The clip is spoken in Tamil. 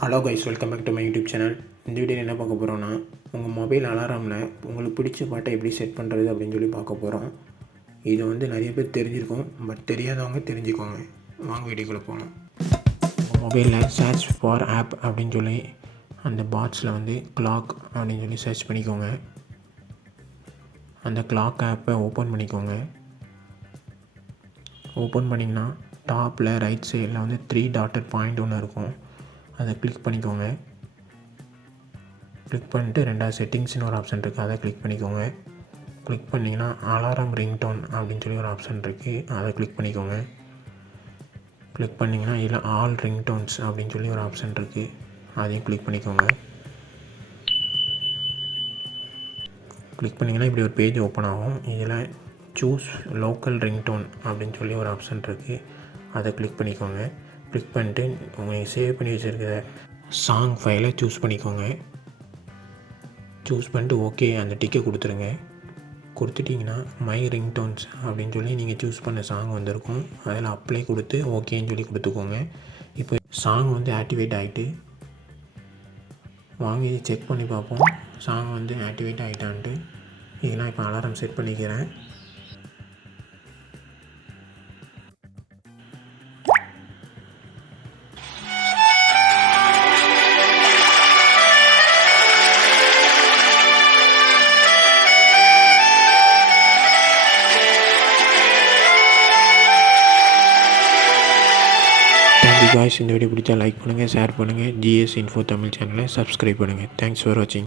Hello guys, welcome back to my YouTube channel. இந்த வீடியோவில் என்ன பார்க்க போகிறோன்னா, உங்கள் மொபைல் அலாரமில் உங்களுக்கு பிடிச்ச பாட்டை எப்படி செட் பண்ணுறது அப்படின்னு சொல்லி பார்க்க போகிறோம். இது வந்து நிறைய பேர் தெரிஞ்சிருக்கும், பட் தெரியாதவங்க தெரிஞ்சுக்கோங்க. வாங்க வீடியோக்குள்ளே போகலாம். உங்கள் மொபைலில் சர்ச் ஃபார் ஆப் அப்படின்னு சொல்லி அந்த பாக்ஸில் வந்து கிளாக் அப்படின்னு சொல்லி சர்ச் பண்ணிக்கோங்க. அந்த கிளாக் ஆப்பை ஓப்பன் பண்ணிக்கோங்க. ஓப்பன் பண்ணிங்கன்னா டாப்பில் ரைட் சைடில் வந்து 3 டாட்டட் பாயிண்ட் ஒன்று இருக்கும். அதை கிளிக் பண்ணிக்கோங்க. கிளிக் பண்ணிட்டு ரெண்டாவது செட்டிங்ஸ்னு ஒரு ஆப்ஷன் இருக்குது, அதை கிளிக் பண்ணிக்கோங்க. கிளிக் பண்ணிங்கன்னா அலாரம் ரிங்டோன் அப்படின்னு சொல்லி ஒரு ஆப்ஷன் இருக்குது, அதை கிளிக் பண்ணிக்கோங்க. கிளிக் பண்ணிங்கன்னா இதில் ஆல் ரிங்டோன்ஸ் அப்படின்னு சொல்லி ஒரு ஆப்ஷன் இருக்குது, அதையும் கிளிக் பண்ணிக்கோங்க. கிளிக் பண்ணிங்கன்னா இப்படி ஒரு பேஜ் ஓப்பன் ஆகும். இதில் சூஸ் லோக்கல் ரிங்டோன் அப்படின்னு சொல்லி ஒரு ஆப்ஷன் இருக்குது, அதை கிளிக் பண்ணிக்கோங்க. கிளிக் பண்ணிட்டு உங்களுக்கு சேவ் பண்ணி வச்சுருக்கிற சாங் ஃபைலை சூஸ் பண்ணிக்கோங்க. சூஸ் பண்ணிட்டு ஓகே அந்த டிக்கை கொடுத்துருங்க. கொடுத்துட்டிங்கன்னா மை ரிங்டோன்ஸ் அப்படின்னு சொல்லி நீங்கள் சூஸ் பண்ண சாங் வந்திருக்கும். அதில் அப்ளை கொடுத்து ஓகேன்னு சொல்லி கொடுத்துக்கோங்க. இப்போ சாங் வந்து ஆக்டிவேட் ஆகிட்டு வாங்கி செக் பண்ணி பார்ப்போம் சாங் வந்து ஆக்டிவேட் ஆகிட்டான்ட்டு. இதெல்லாம் இப்போ அலாரம் செட் பண்ணிக்கிறேன். Thank you guys. இந்த வீடியோ பிடிச்சா லைக் பண்ணுங்கள், ஷேர் பண்ணுங்கள். ஜிஎஸ் இன்ஃபோ தமிழ் சேனலை சப்ஸ்கிரைப் பண்ணுங்கள். தேங்க்ஸ் ஃபார் வாட்சிங்.